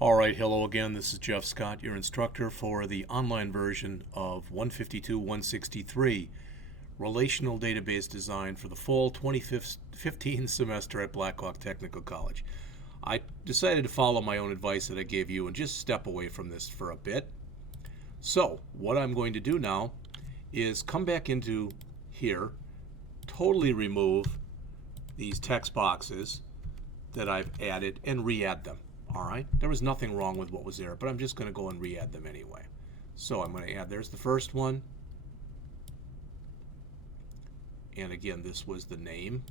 All right, hello again. This is Jeff Scott, your instructor for the online version of 152-163, Relational Database Design for the Fall 2015 semester at Blackhawk Technical College. I decided to follow my own advice that I gave you and just step away from this for a bit. So, what I'm going to do now is come back into here, totally remove these text boxes that I've added and re-add them. All right, there was nothing wrong with what was there, but I'm just going to go and re-add them anyway. So I'm going to add, there's the first one. And again, this was the name.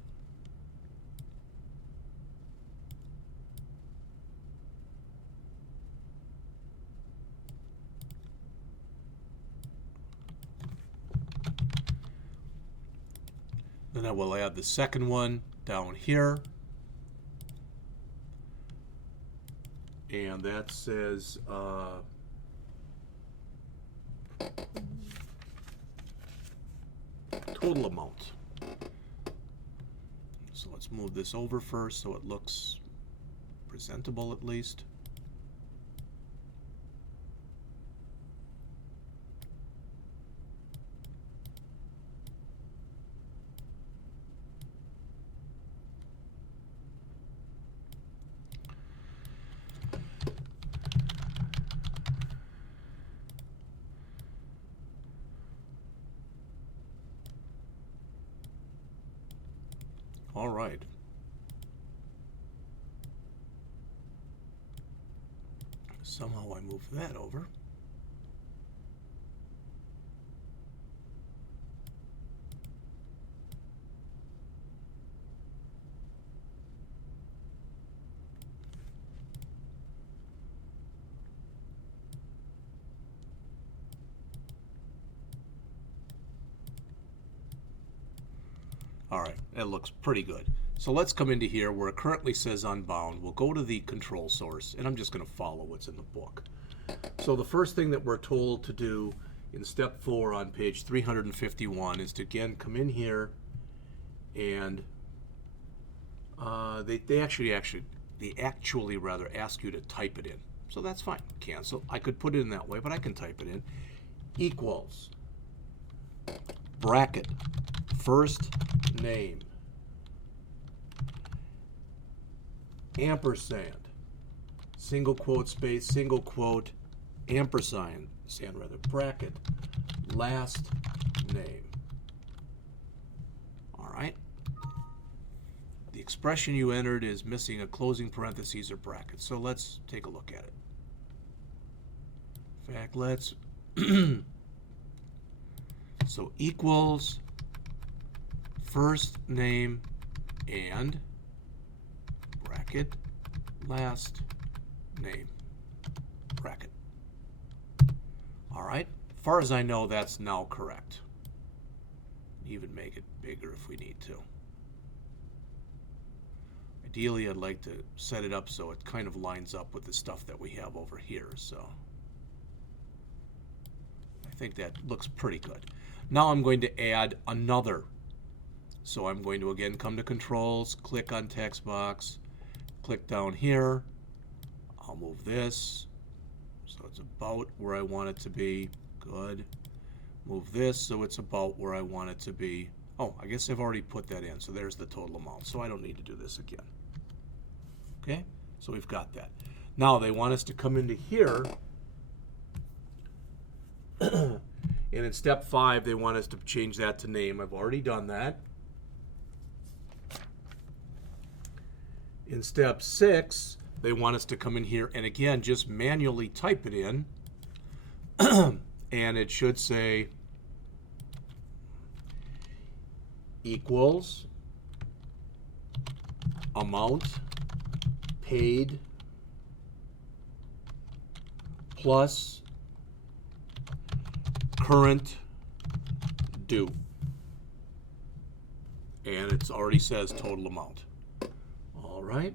Then I will add the second one down here. And that says total amount. So let's move this over first so it looks presentable at least. All right. Somehow I moved that over. All right, that looks pretty good. So let's come into here where it currently says unbound. We'll go to the control source, and I'm just going to follow what's in the book. So the first thing that we're told to do in step 4 on page 351 is to again come in here, and they actually rather ask you to type it in. So that's fine. Cancel. I could put it in that way, but I can type it in. Equals bracket first name ampersand single quote space single quote ampersand bracket last name. All right, the expression you entered is missing a closing parentheses or bracket, so let's take a look at it. In fact, let's so equals first name and bracket last name bracket. All right, as far as I know, that's now correct. Even make it bigger if we need to. Ideally, I'd like to set it up so it kind of lines up with the stuff that we have over here. So I think that looks pretty good. Now I'm going to add another. So I'm going to again come to controls, click on text box, click down here. I'll move this so it's about where I want it to be. Good. Move this so it's about where I want it to be. Oh, I guess I've already put that in, so there's the total amount, so I don't need to do this again. Okay, so we've got that. Now they want us to come into here, and in step 5 they want us to change that to name. I've already done that. In step 6, they want us to come in here and again just manually type it in, and it should say equals amount paid plus current due. And it already says total amount. All right.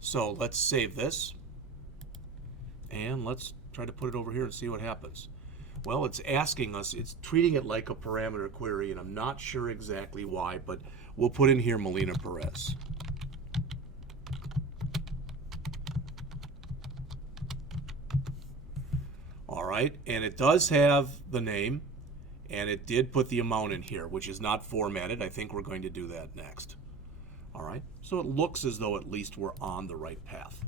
So let's save this. And let's try to put it over here and see what happens. Well, it's asking us, it's treating it like a parameter query, and I'm not sure exactly why, but we'll put in here Melina Perez. All right, and it does have the name, and it did put the amount in here, which is not formatted. I think we're going to do that next. All right, so it looks as though at least we're on the right path.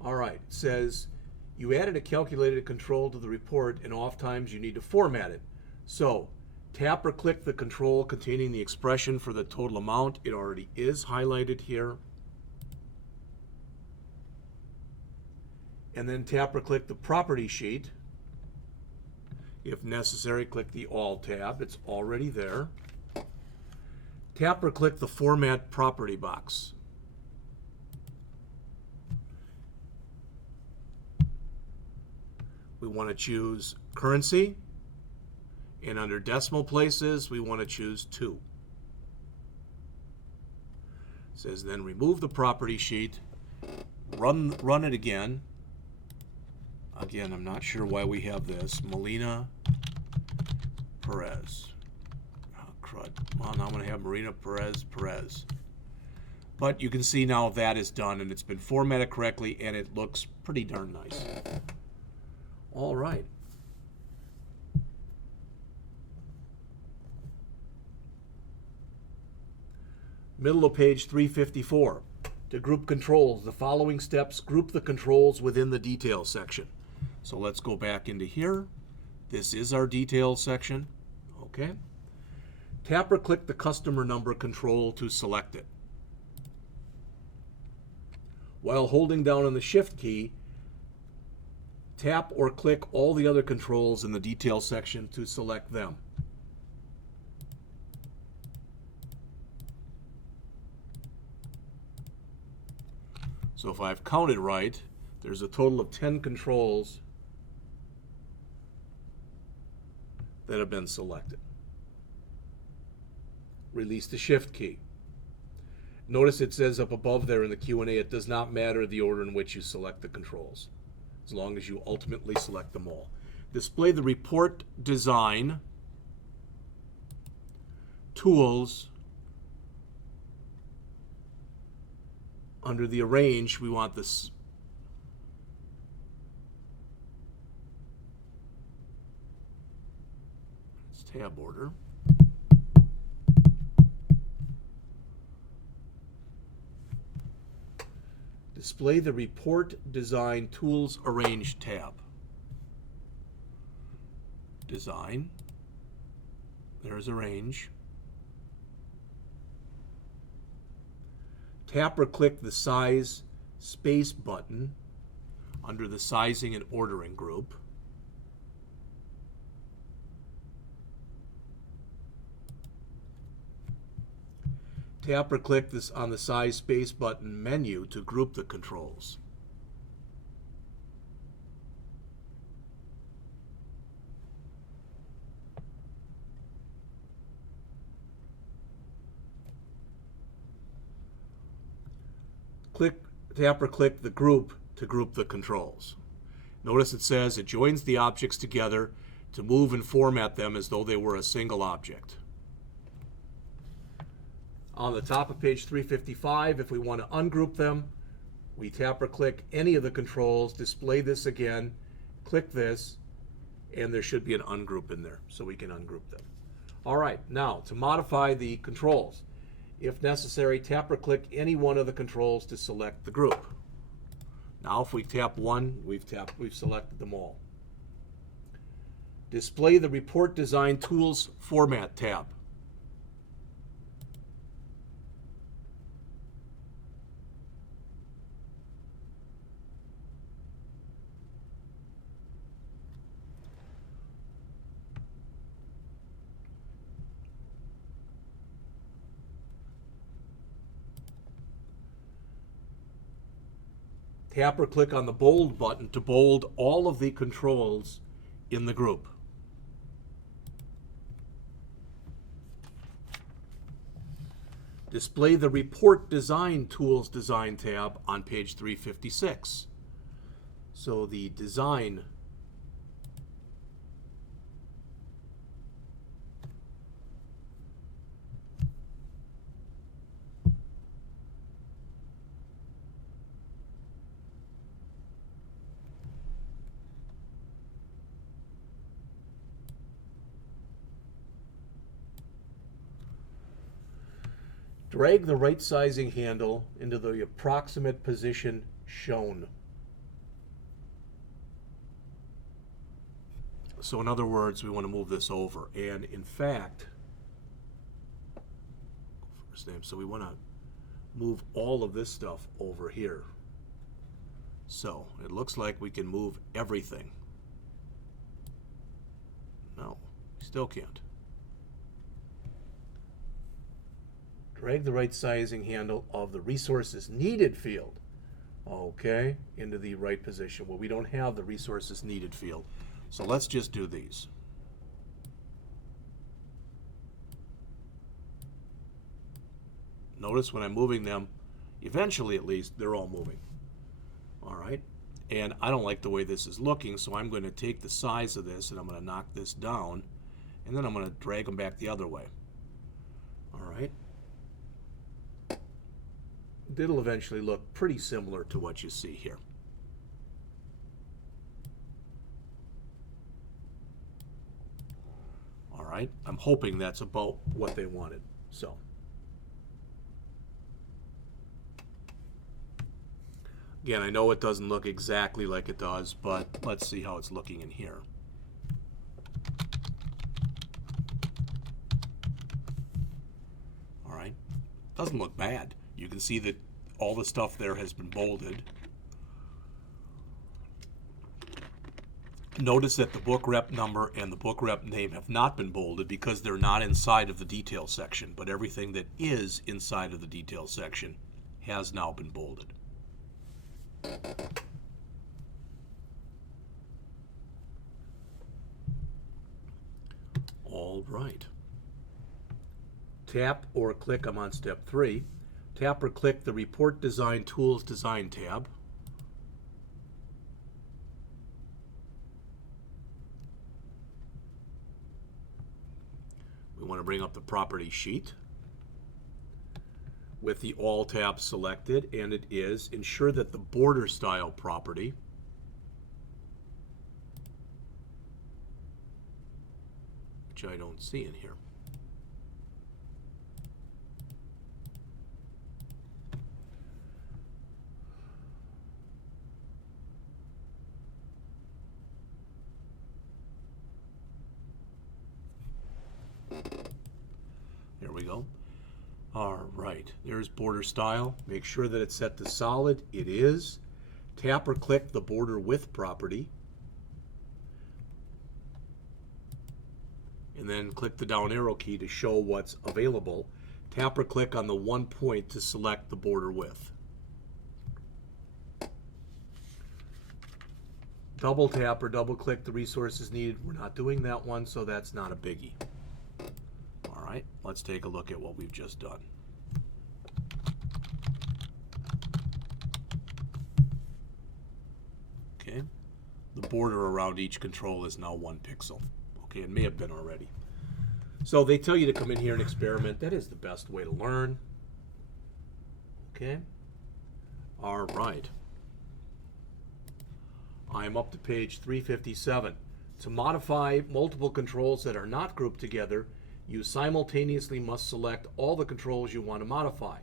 All right, it says you added a calculated control to the report, and oftentimes you need to format it. So tap or click the control containing the expression for the total amount. It already is highlighted here. And then tap or click the property sheet. If necessary, click the All tab. It's already there. Tap or click the Format property box. We want to choose currency, and under decimal places, we want to choose 2. It says then remove the property sheet, run it again. Again, I'm not sure why we have this. Molina Perez. Oh, crud. Well, now I'm going to have Marina Perez. But you can see now that is done, and it's been formatted correctly, and it looks pretty darn nice. All right. Middle of page 354. To group controls, the following steps group the controls within the details section. So let's go back into here. This is our details section. Okay. Tap or click the customer number control to select it. While holding down on the Shift key, tap or click all the other controls in the details section to select them. So if I've counted right, there's a total of 10 controls that have been selected. Release the Shift key. Notice it says up above there in the Q&A, it does not matter the order in which you select the controls, as long as you ultimately select them all. Display the report design, tools. Under the arrange, we want this. It's tab order. Display the report design tools arrange tab. Design. There's arrange. Tap or click the size space button under the sizing and ordering group. Tap or click this on the size space button menu to group the controls. Tap or click the group to group the controls. Notice it says it joins the objects together to move and format them as though they were a single object. On the top of page 355, if we want to ungroup them, we tap or click any of the controls, display this again, click this, and there should be an ungroup in there, so we can ungroup them. All right, now to modify the controls. If necessary, tap or click any one of the controls to select the group. Now if we tap one, we've selected them all. Display the Report Design Tools Format tab. Tap or click on the bold button to bold all of the controls in the group. Display the Report Design Tools Design tab on page 356. So the design Drag the right sizing handle into the approximate position shown. So in other words, we want to move this over. And in fact, first name, so we want to move all of this stuff over here. So it looks like we can move everything. No, still can't. Drag the right sizing handle of the resources needed field, okay, into the right position. Well, we don't have the resources needed field. So let's just do these. Notice when I'm moving them, eventually at least, they're all moving. All right, and I don't like the way this is looking, so I'm going to take the size of this and I'm going to knock this down, and then I'm going to drag them back the other way. All right. It'll eventually look pretty similar to what you see here. All right, I'm hoping that's about what they wanted. So again, I know it doesn't look exactly like it does, but let's see how it's looking in here. All right, doesn't look bad. You can see that all the stuff there has been bolded. Notice that the book rep number and the book rep name have not been bolded because they're not inside of the detail section, but everything that is inside of the detail section has now been bolded. All right. Tap or click, I'm on step 3. Tap or click the Report Design Tools Design tab. We want to bring up the property sheet with the All tab selected, and it is ensure that the border style property which I don't see in here. There we go. All right, there's border style. Make sure that it's set to solid. It is. Tap or click the border width property. And then click the down arrow key to show what's available. Tap or click on the 1 point to select the border width. Double tap or double click the resources needed. We're not doing that one, so that's not a biggie. All right, let's take a look at what we've just done. Okay, the border around each control is now 1 pixel. Okay, it may have been already. So they tell you to come in here and experiment. That is the best way to learn. Okay, all right. I'm up to page 357. To modify multiple controls that are not grouped together, you simultaneously must select all the controls you want to modify.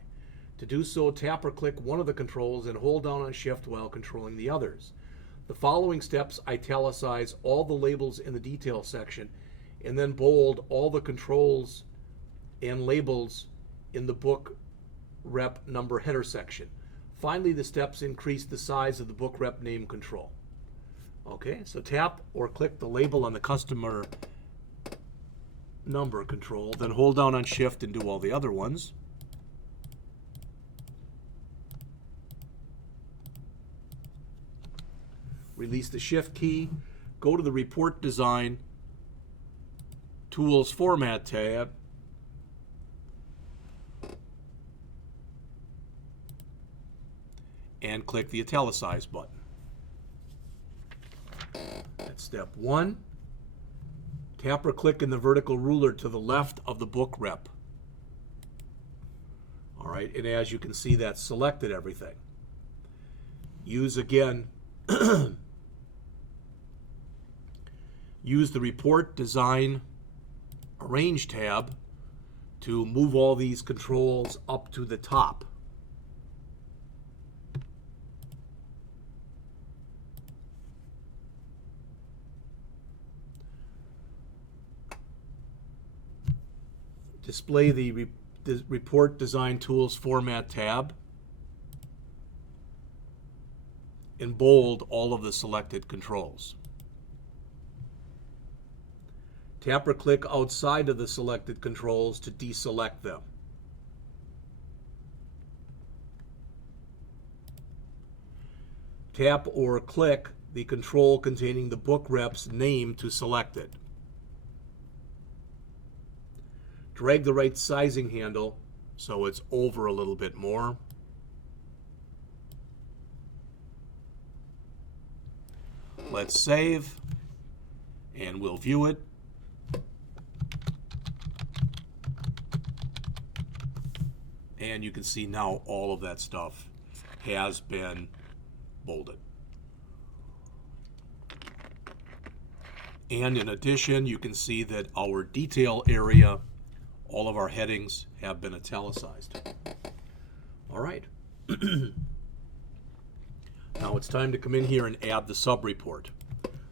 To do so, tap or click one of the controls and hold down on Shift while controlling the others. The following steps italicize all the labels in the detail section and then bold all the controls and labels in the book rep number header section. Finally, the steps increase the size of the book rep name control. Okay, so tap or click the label on the customer number control, then hold down on Shift and do all the other ones. Release the Shift key, go to the Report Design Tools Format tab, and click the Italicize button. That's step 1. Tap or click in the vertical ruler to the left of the book rep. All right, and as you can see, that's selected everything. Use again, use the Report Design Arrange tab to move all these controls up to the top. Display the Report Design Tools Format tab. And bold all of the selected controls. Tap or click outside of the selected controls to deselect them. Tap or click the control containing the book rep's name to select it. Drag the right sizing handle so it's over a little bit more. Let's save, and we'll view it. And you can see now all of that stuff has been bolded. And in addition, you can see that our detail area, all of our headings have been italicized. All right. Now it's time to come in here and add the subreport.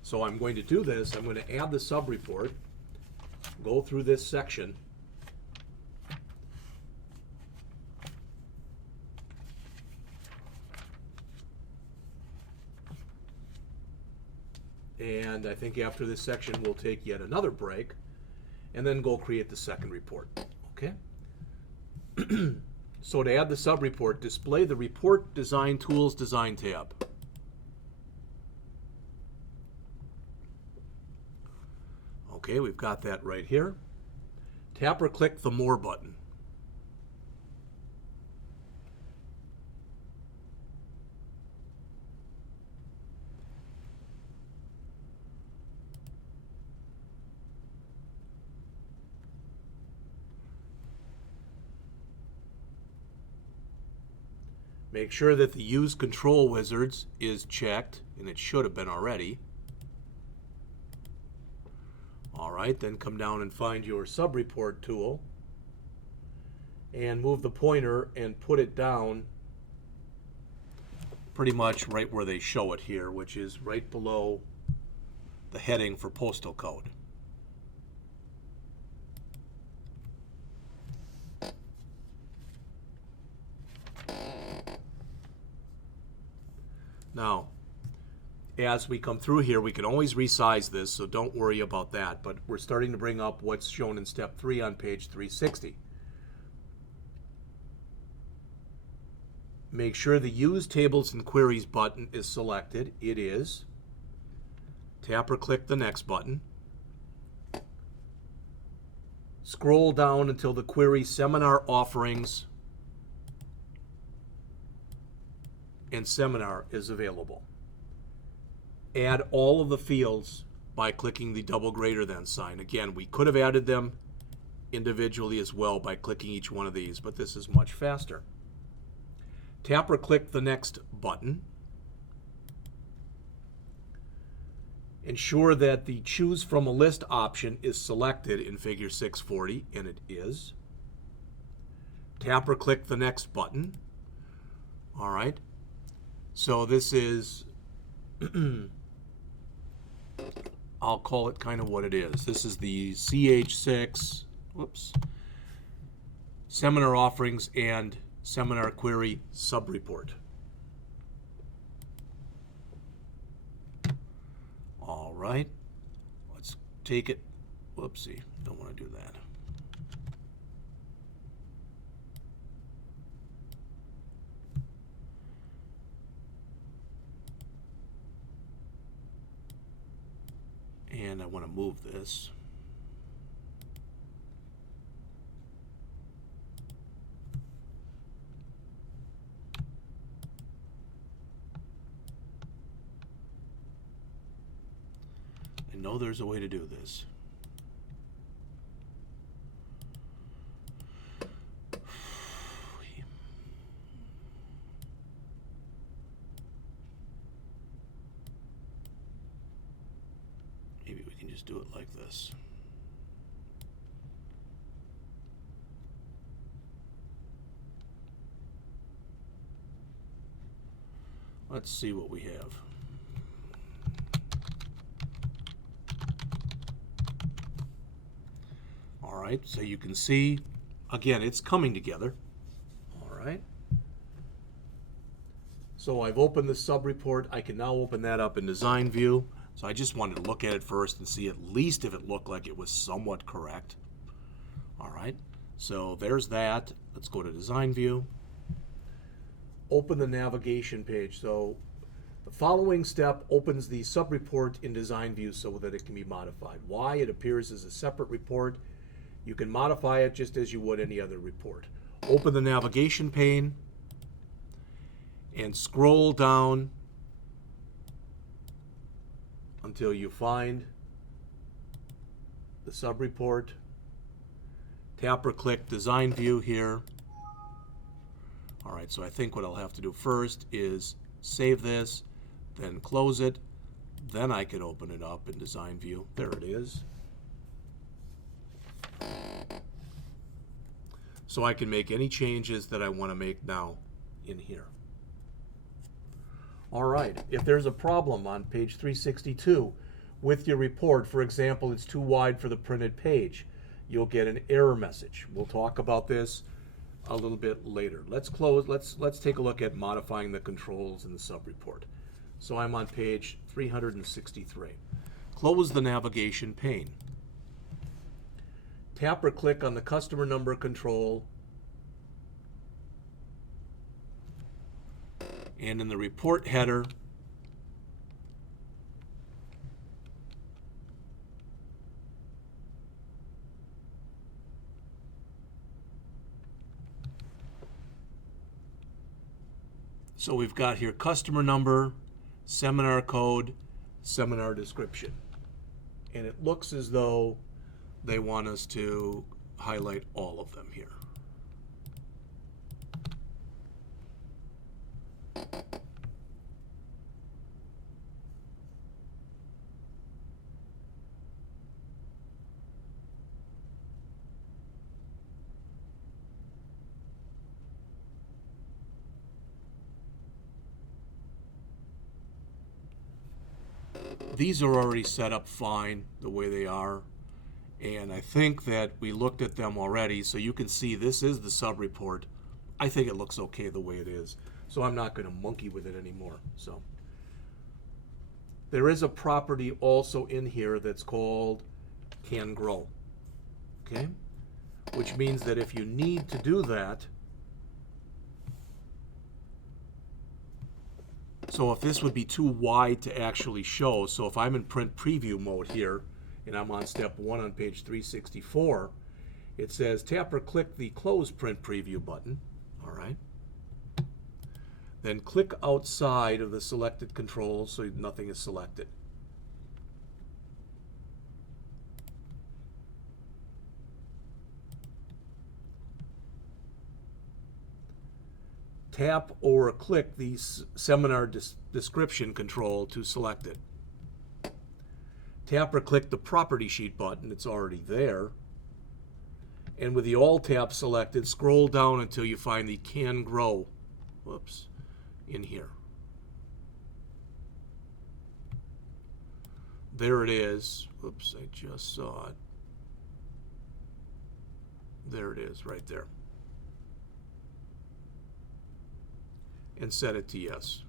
So I'm going to do this. I'm going to add the subreport, go through this section, and I think after this section we'll take yet another break and then go create the second report. Okay? So to add the subreport, display the Report Design Tools Design tab. Okay, we've got that right here. Tap or click the More button. Make sure that the Use Control Wizards is checked, and it should have been already. All right, then come down and find your Subreport tool and move the pointer and put it down pretty much right where they show it here, which is right below the heading for postal code. Now, as we come through here, we can always resize this, so don't worry about that. But we're starting to bring up what's shown in step 3 on page 360. Make sure the Use Tables and Queries button is selected. It is. Tap or click the Next button. Scroll down until the query Seminar Offerings and Seminar is available. Add all of the fields by clicking the double greater than sign. Again, we could have added them individually as well by clicking each one of these, but this is much faster. Tap or click the Next button. Ensure that the Choose from a List option is selected in Figure 640, and it is. Tap or click the Next button. All right. So this is, I'll call it kind of what it is. This is the CH6, Seminar Offerings and Seminar Query Subreport. All right, let's take it. Whoopsie, don't want to do that. And I want to move this. I know there's a way to do this. Maybe we can just do it like this. Let's see what we have. All right, so you can see, again, it's coming together. All right. So I've opened the subreport. I can now open that up in design view. So I just wanted to look at it first and see at least if it looked like it was somewhat correct. All right, so there's that. Let's go to design view. Open the navigation page. So the following step opens the subreport in design view so that it can be modified. Why? It appears as a separate report. You can modify it just as you would any other report. Open the navigation pane and scroll down until you find the subreport. Tap or click design view here. All right, so I think what I'll have to do first is save this, then close it, then I can open it up in design view. There it is. So I can make any changes that I want to make now in here. All right, if there's a problem on page 362 with your report, for example, it's too wide for the printed page, you'll get an error message. We'll talk about this a little bit later. Let's take a look at modifying the controls in the subreport. So I'm on page 363. Close the navigation pane. Tap or click on the customer number control, and in the report header, so we've got here customer number, seminar code, seminar description. And it looks as though they want us to highlight all of them here. These are already set up fine the way they are, and I think that we looked at them already, so you can see this is the subreport. I think it looks okay the way it is, so I'm not going to monkey with it anymore. So there is a property also in here that's called can grow, okay? Which means that if you need to do that, so if this would be too wide to actually show, so if I'm in print preview mode here, and I'm on step 1 on page 364, it says tap or click the close print preview button, all right? Then click outside of the selected controls so nothing is selected. Tap or click the seminar description control to select it. Tap or click the property sheet button, it's already there. And with the All tab selected, scroll down until you find the Can Grow, whoops, in here. There it is. Oops, I just saw it. There it is, right there. And set it to yes.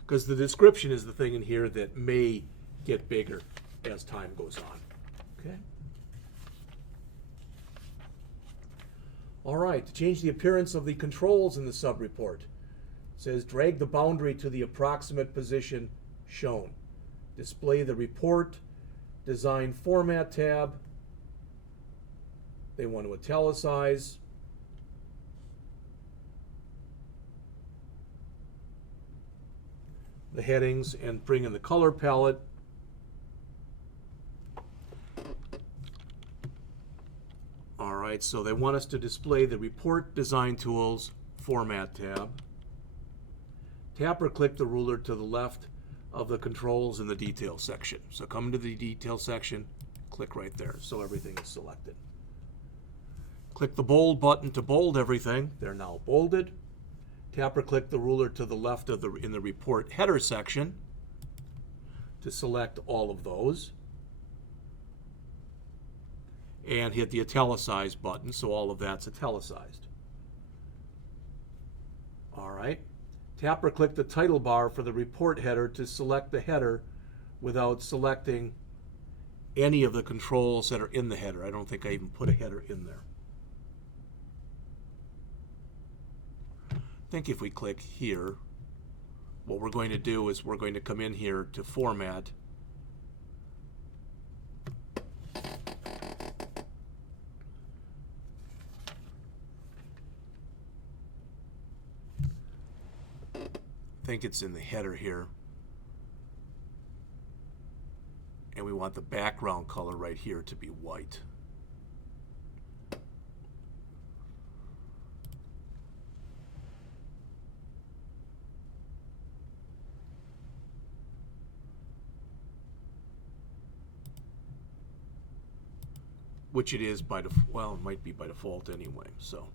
Because the description is the thing in here that may get bigger as time goes on. Okay? All right, to change the appearance of the controls in the subreport, it says drag the boundary to the approximate position shown. Display the report, design format tab. They want to italicize. The headings and bring in the color palette. All right, so they want us to display the Report Design Tools Format tab. Tap or click the ruler to the left of the controls in the detail section. So come to the detail section, click right there so everything is selected. Click the bold button to bold everything. They're now bolded. Tap or click the ruler to the left of in the report header section to select all of those. And hit the italicize button, so all of that's italicized. All right. Tap or click the title bar for the report header to select the header without selecting any of the controls that are in the header. I don't think I even put a header in there. I think if we click here, what we're going to do is we're going to come in here to Format, I think it's in the header here, and we want the background color right here to be white. Which it is by default. Well, it might be by default anyway. So,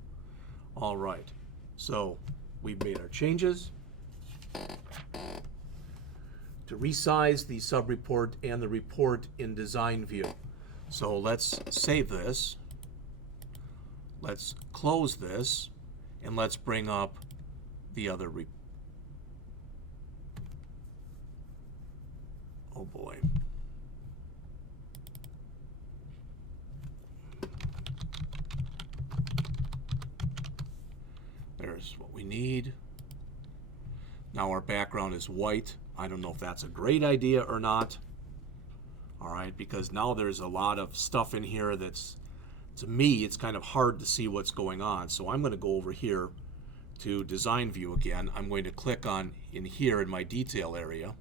all right. So we've made our changes to resize the subreport and the report in design view. So let's save this. Let's close this, and let's bring up the other oh boy. There's what we need. Now our background is white. I don't know if that's a great idea or not. All right, because now there's a lot of stuff in here that's, to me, it's kind of hard to see what's going on. So I'm going to go over here to Design View again. I'm going to click on in here in my detail area.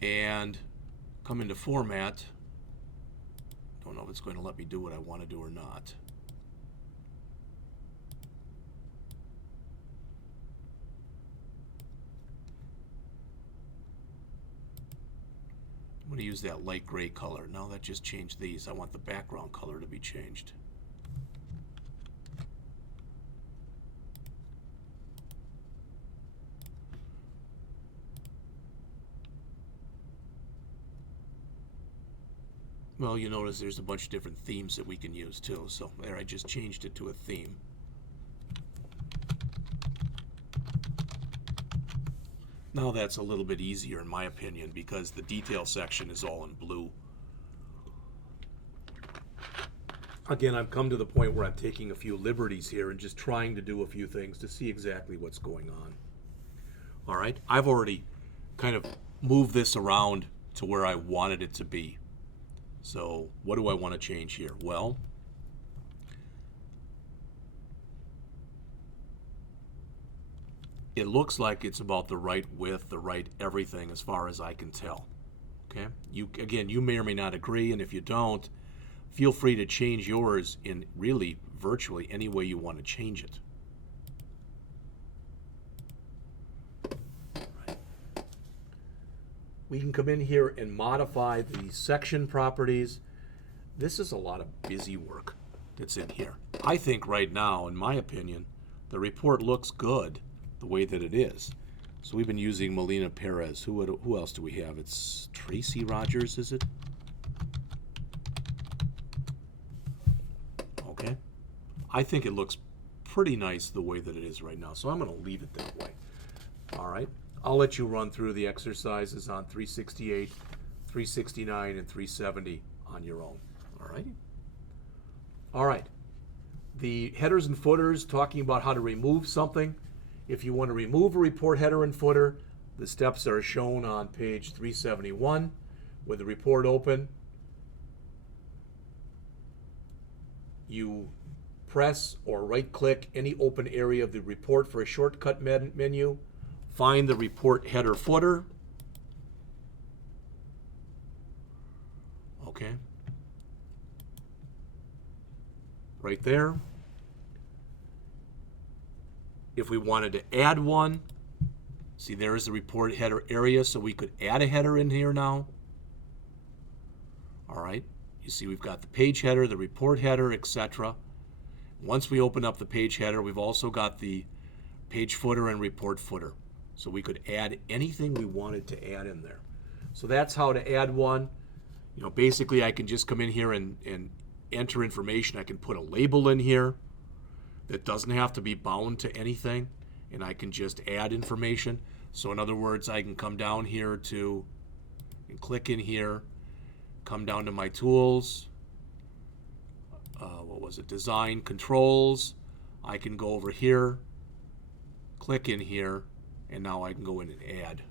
And come into Format. Don't know if it's going to let me do what I want to do or not. I'm going to use that light gray color. Now that just changed these. I want the background color to be changed. Well, you notice there's a bunch of different themes that we can use too. So there, I just changed it to a theme. Now that's a little bit easier in my opinion because the detail section is all in blue. Again, I've come to the point where I'm taking a few liberties here and just trying to do a few things to see exactly what's going on. All right, I've already kind of moved this around to where I wanted it to be. So what do I want to change here? Well, it looks like it's about the right width, the right everything as far as I can tell. Okay? Again, you may or may not agree, and if you don't, feel free to change yours in really virtually any way you want to change it. Right. We can come in here and modify the section properties. This is a lot of busy work that's in here. I think right now, in my opinion, the report looks good the way that it is. So we've been using Melina Perez. Who else do we have? It's Tracy Rogers, is it? Okay. I think it looks pretty nice the way that it is right now. So I'm going to leave it that way. All right. I'll let you run through the exercises on 368, 369, and 370 on your own. All right. All right. The headers and footers, talking about how to remove something. If you want to remove a report header and footer, the steps are shown on page 371. With the report open, you press or right-click any open area of the report for a shortcut menu. Find the report header footer. Okay. Right there. If we wanted to add one, see there is the report header area, so we could add a header in here now. All right, you see we've got the page header, the report header, etc. Once we open up the page header, we've also got the page footer and report footer. So we could add anything we wanted to add in there. So that's how to add one. You know, basically I can just come in here and enter information. I can put a label in here that doesn't have to be bound to anything, and I can just add information. So in other words, I can come down here to and click in here, come down to my tools, what was it, design controls. I can go over here, click in here, and now I can go in and add.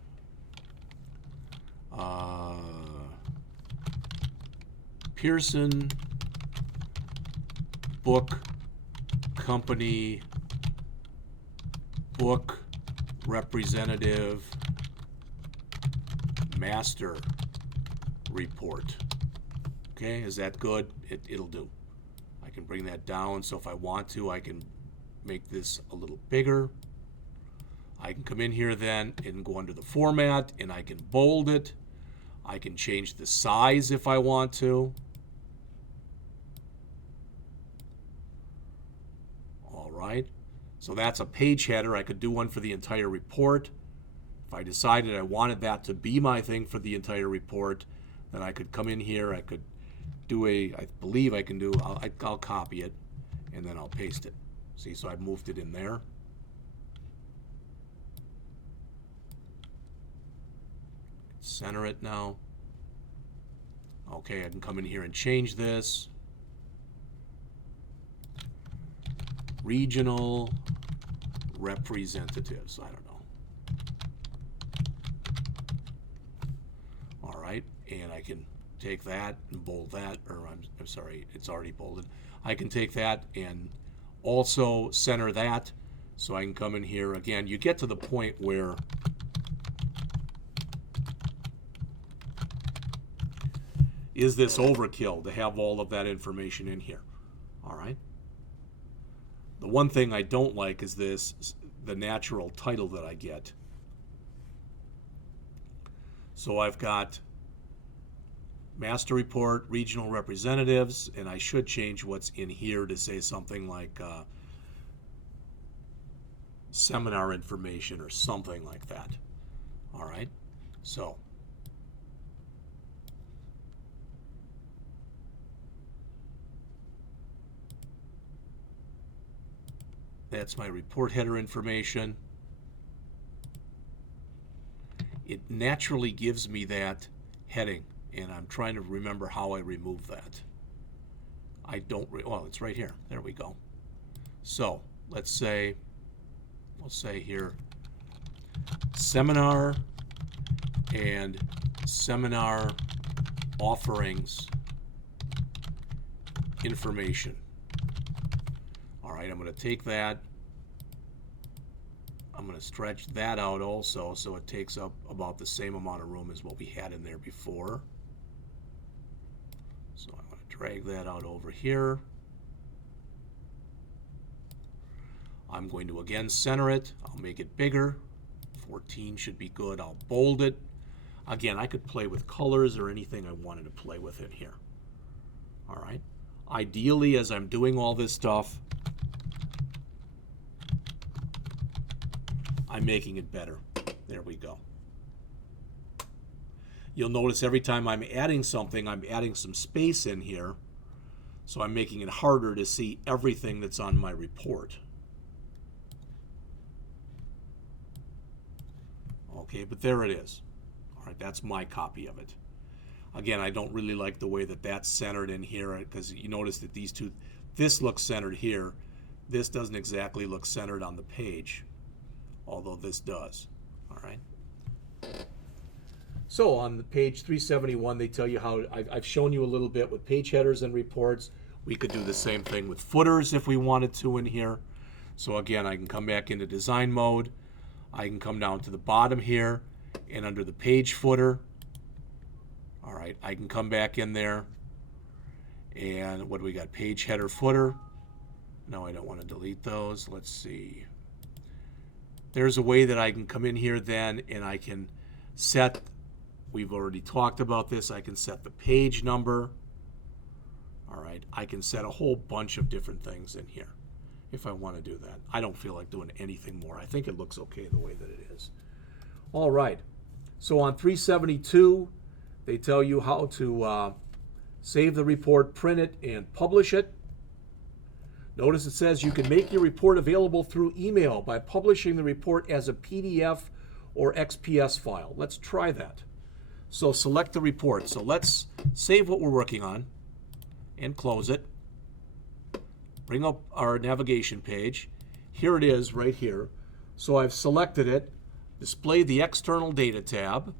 Pearson Book Company Book Representative Master Report. Okay, is that good? It'll do. I can bring that down, so if I want to, I can make this a little bigger. I can come in here then and go under the format, and I can bold it. I can change the size if I want to. All right, so that's a page header. I could do one for the entire report. If I decided I wanted that to be my thing for the entire report, then I could come in here, I could do I believe I can do, I'll copy it, and then I'll paste it. See, so I've moved it in there. Center it now. Okay, I can come in here and change this. Regional representatives, I don't know. All right, and I can take that and bold that, or I'm sorry, it's already bolded. I can take that and also center that, so I can come in here again. You get to the point where is this overkill to have all of that information in here? All right. The one thing I don't like is the natural title that I get. So I've got Master Report, Regional Representatives, and I should change what's in here to say something like seminar information or something like that. All right. So that's my report header information. It naturally gives me that heading, and I'm trying to remember how I remove that. I don't, well, it's right here. There we go. So let's say, we'll say here, seminar and seminar offerings information. All right, I'm going to take that. I'm going to stretch that out also, so it takes up about the same amount of room as what we had in there before. So I'm going to drag that out over here. I'm going to again center it. I'll make it bigger. 14 should be good. I'll bold it. Again, I could play with colors or anything I wanted to play with in here. All right. Ideally, as I'm doing all this stuff, I'm making it better. There we go. You'll notice every time I'm adding something, I'm adding some space in here. So I'm making it harder to see everything that's on my report. Okay, but there it is. All right, that's my copy of it. Again, I don't really like the way that that's centered in here, because you notice that these two, this looks centered here. This doesn't exactly look centered on the page, although this does. All right. So on the page 371, they tell you how, I've shown you a little bit with page headers and reports. We could do the same thing with footers if we wanted to in here. So again, I can come back into design mode. I can come down to the bottom here, and under the page footer, all right, I can come back in there, and what do we got? Page header footer. No, I don't want to delete those. Let's see. There's a way that I can come in here then, and I can set, we've already talked about this, I can set the page number. All right, I can set a whole bunch of different things in here. if I want to do that. I don't feel like doing anything more. I think it looks okay the way that it is. All right. So on 372, they tell you how to save the report, print it, and publish it. Notice it says you can make your report available through email by publishing the report as a PDF or XPS file. Let's try that. So select the report. So let's save what we're working on and close it. Bring up our navigation page. Here it is right here. So I've selected it. Display the external data tab.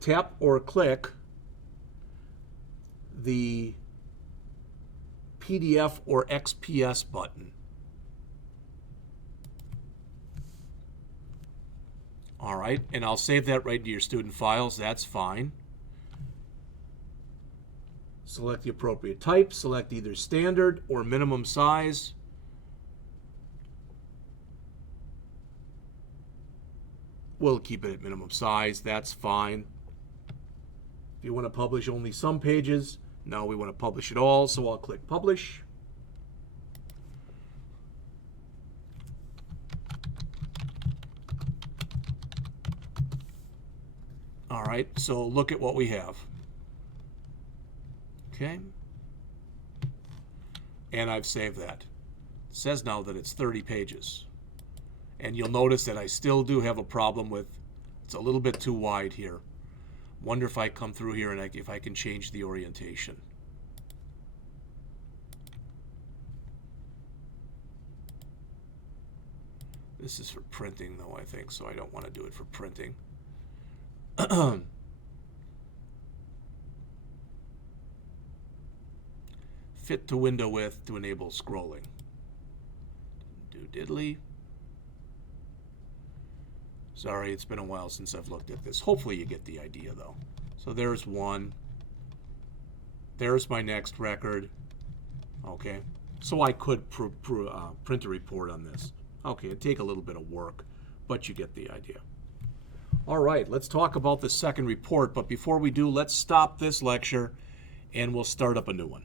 Tap or click the PDF or XPS button. All right, and I'll save that right into your student files. That's fine. Select the appropriate type. Select either standard or minimum size. We'll keep it at minimum size. That's fine. If you want to publish only some pages, no, we want to publish it all, so I'll click Publish. All right, so look at what we have. Okay. And I've saved that. It says now that it's 30 pages. And you'll notice that I still do have a problem with, it's a little bit too wide here. Wonder if I come through here and if I can change the orientation. This is for printing though, I think, so I don't want to do it for printing. Fit to window width to enable scrolling. Do diddly. Sorry, it's been a while since I've looked at this. Hopefully you get the idea, though. So there's one. There's my next record. Okay. So I could print a report on this. Okay, it'd take a little bit of work, but you get the idea. All right, let's talk about the second report. But before we do, let's stop this lecture, and we'll start up a new one.